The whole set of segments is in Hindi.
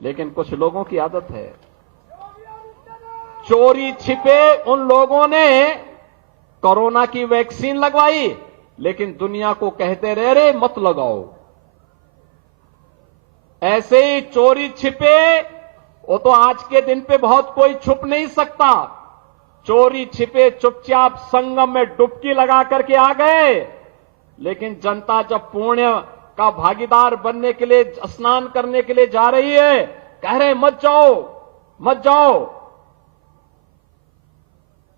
लेकिन कुछ लोगों की आदत है, चोरी छिपे उन लोगों ने कोरोना की वैक्सीन लगवाई, लेकिन दुनिया को कहते रहे मत लगाओ। ऐसे ही चोरी छिपे, वो तो आज के दिन पे बहुत कोई छुप नहीं सकता। चोरी छिपे चुपचाप संगम में डुबकी लगा करके आ गए, लेकिन जनता जब पुण्य का भागीदार बनने के लिए, स्नान करने के लिए जा रही है, कह रहे मत जाओ मत जाओ।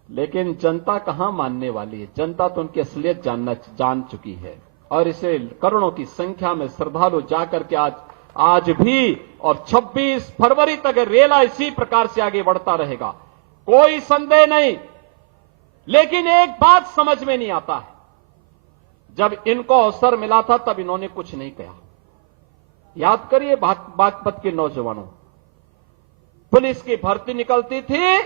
लेकिन जनता कहां मानने वाली है? जनता तो उनकी असलियत जान चुकी है, और इसे करोड़ों की संख्या में श्रद्धालु जाकर के आज भी और 26 फरवरी तक रेला इसी प्रकार से आगे बढ़ता रहेगा, कोई संदेह नहीं। लेकिन एक बात समझ में नहीं आता है, जब इनको अवसर मिला था तब इन्होंने कुछ नहीं कहा। याद करिए बागपत के नौजवानों, पुलिस की भर्ती निकलती थी,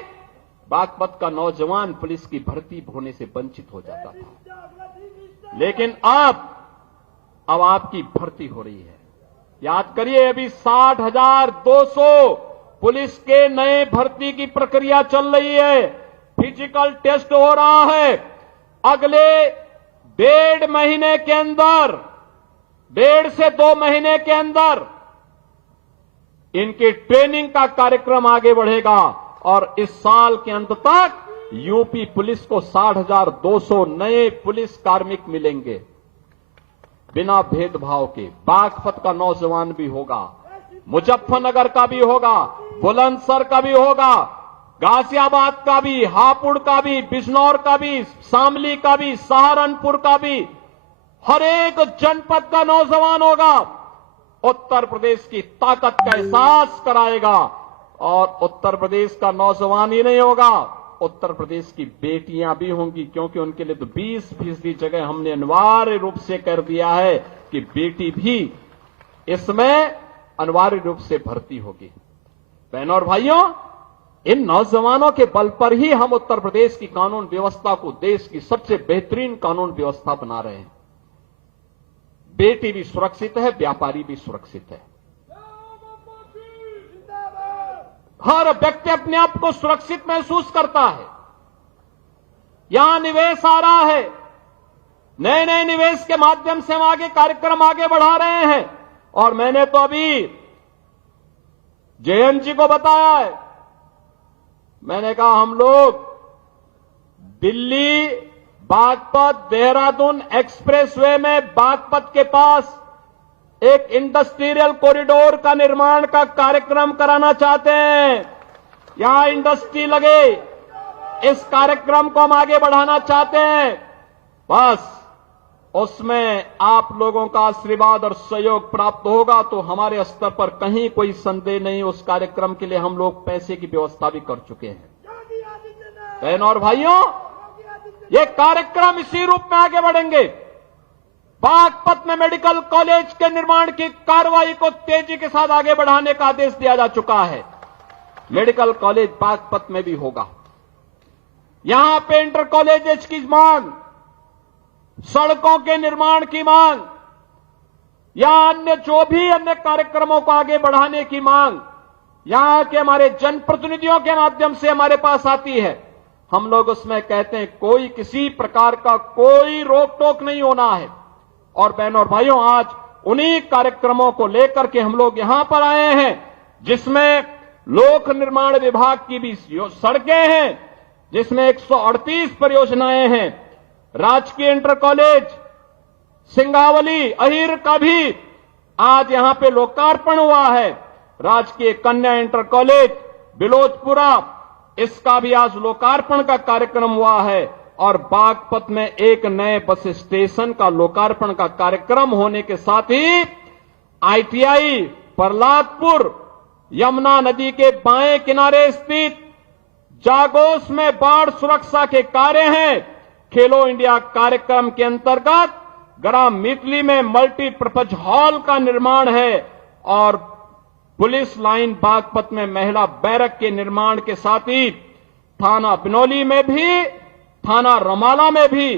बागपत का नौजवान पुलिस की भर्ती होने से वंचित हो जाता था। लेकिन अब आपकी भर्ती हो रही है। याद करिए, अभी 60,200 पुलिस के नए भर्ती की प्रक्रिया चल रही है, फिजिकल टेस्ट हो रहा है। अगले 1.5 महीने के अंदर, 1.5 से 2 महीने के अंदर इनकी ट्रेनिंग का कार्यक्रम आगे बढ़ेगा, और इस साल के अंत तक यूपी पुलिस को 60,200 नए पुलिस कार्मिक मिलेंगे, बिना भेदभाव के। बागपत का नौजवान भी होगा, मुजफ्फरनगर का भी होगा, बुलंदशहर का भी होगा, गाजियाबाद का भी, हापुड़ का भी, बिजनौर का भी, शामली का भी, सहारनपुर का भी, हर एक जनपद का नौजवान होगा। उत्तर प्रदेश की ताकत का एहसास कराएगा, और उत्तर प्रदेश का नौजवान ही नहीं होगा, उत्तर प्रदेश की बेटियां भी होंगी, क्योंकि उनके लिए तो 20% जगह हमने अनिवार्य रूप से कर दिया है कि बेटी भी इसमें अनिवार्य रूप से भर्ती होगी। बहनों और भाइयों, इन नौजवानों के बल पर ही हम उत्तर प्रदेश की कानून व्यवस्था को देश की सबसे बेहतरीन कानून व्यवस्था बना रहे हैं। बेटी भी सुरक्षित है, व्यापारी भी सुरक्षित है, हर व्यक्ति अपने आप को सुरक्षित महसूस करता है। यहां निवेश आ रहा है, नए नए निवेश के माध्यम से हम आगे कार्यक्रम आगे बढ़ा रहे हैं। और मैंने तो अभी जयंत जी को बताया है, मैंने कहा हम लोग दिल्ली बागपत देहरादून एक्सप्रेसवे में बागपत के पास एक इंडस्ट्रियल कॉरिडोर का निर्माण का कार्यक्रम कराना चाहते हैं। यहां इंडस्ट्री लगे, इस कार्यक्रम को हम आगे बढ़ाना चाहते हैं। बस उसमें आप लोगों का आशीर्वाद और सहयोग प्राप्त होगा तो हमारे स्तर पर कहीं कोई संदेह नहीं, उस कार्यक्रम के लिए हम लोग पैसे की व्यवस्था भी कर चुके हैं। बहनों और भाइयों, ये कार्यक्रम इसी रूप में आगे बढ़ेंगे। बागपत में मेडिकल कॉलेज के निर्माण की कार्रवाई को तेजी के साथ आगे बढ़ाने का आदेश दिया जा चुका है। मेडिकल कॉलेज बागपत में भी होगा। यहां पे इंटर कॉलेजेस की मांग, सड़कों के निर्माण की मांग, या अन्य जो भी अन्य कार्यक्रमों को आगे बढ़ाने की मांग यहां के हमारे जनप्रतिनिधियों के माध्यम से हमारे पास आती है। हम लोग उसमें कहते हैं कोई किसी प्रकार का कोई रोक टोक नहीं होना है। और बहनों और भाइयों, आज उन्हीं कार्यक्रमों को लेकर के हम लोग यहां पर आए हैं, जिसमें लोक निर्माण विभाग की भी सड़कें हैं, जिसमें 138 परियोजनाएं हैं। राजकीय इंटर कॉलेज सिंगावली अहिर का भी आज यहां पे लोकार्पण हुआ है। राजकीय कन्या इंटर कॉलेज बिलोचपुरा, इसका भी आज लोकार्पण का कार्यक्रम हुआ है। और बागपत में एक नए बस स्टेशन का लोकार्पण का कार्यक्रम होने के साथ ही आईटीआई प्रहलादपुर यमुना नदी के बाएं किनारे स्थित जागोस में बाढ़ सुरक्षा के कार्य हैं। खेलो इंडिया कार्यक्रम के अंतर्गत ग्राम मितली में मल्टीपर्पज हॉल का निर्माण है, और पुलिस लाइन बागपत में महिला बैरक के निर्माण के साथ ही थाना बिनौली में भी, थाना रमाला में भी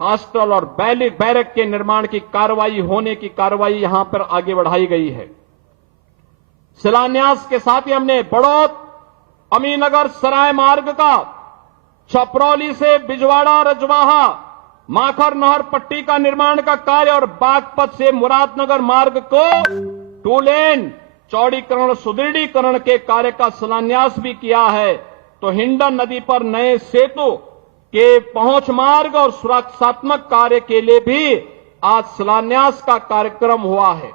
हॉस्टल और बैरक के निर्माण की कार्रवाई होने की कार्रवाई यहां पर आगे बढ़ाई गई है। शिलान्यास के साथ ही हमने बड़ौद अमीनगर सराय मार्ग का, छपरौली से बिजवाड़ा रजवाहा माखर नहर पट्टी का निर्माण का कार्य और बागपत से मुरादनगर मार्ग को 2 लेन चौड़ीकरण सुदृढ़ीकरण के कार्य का शिलान्यास भी किया है। तो हिंडन नदी पर नए सेतु के पहुंच मार्ग और सुरक्षात्मक कार्य के लिए भी आज शिलान्यास का कार्यक्रम हुआ है।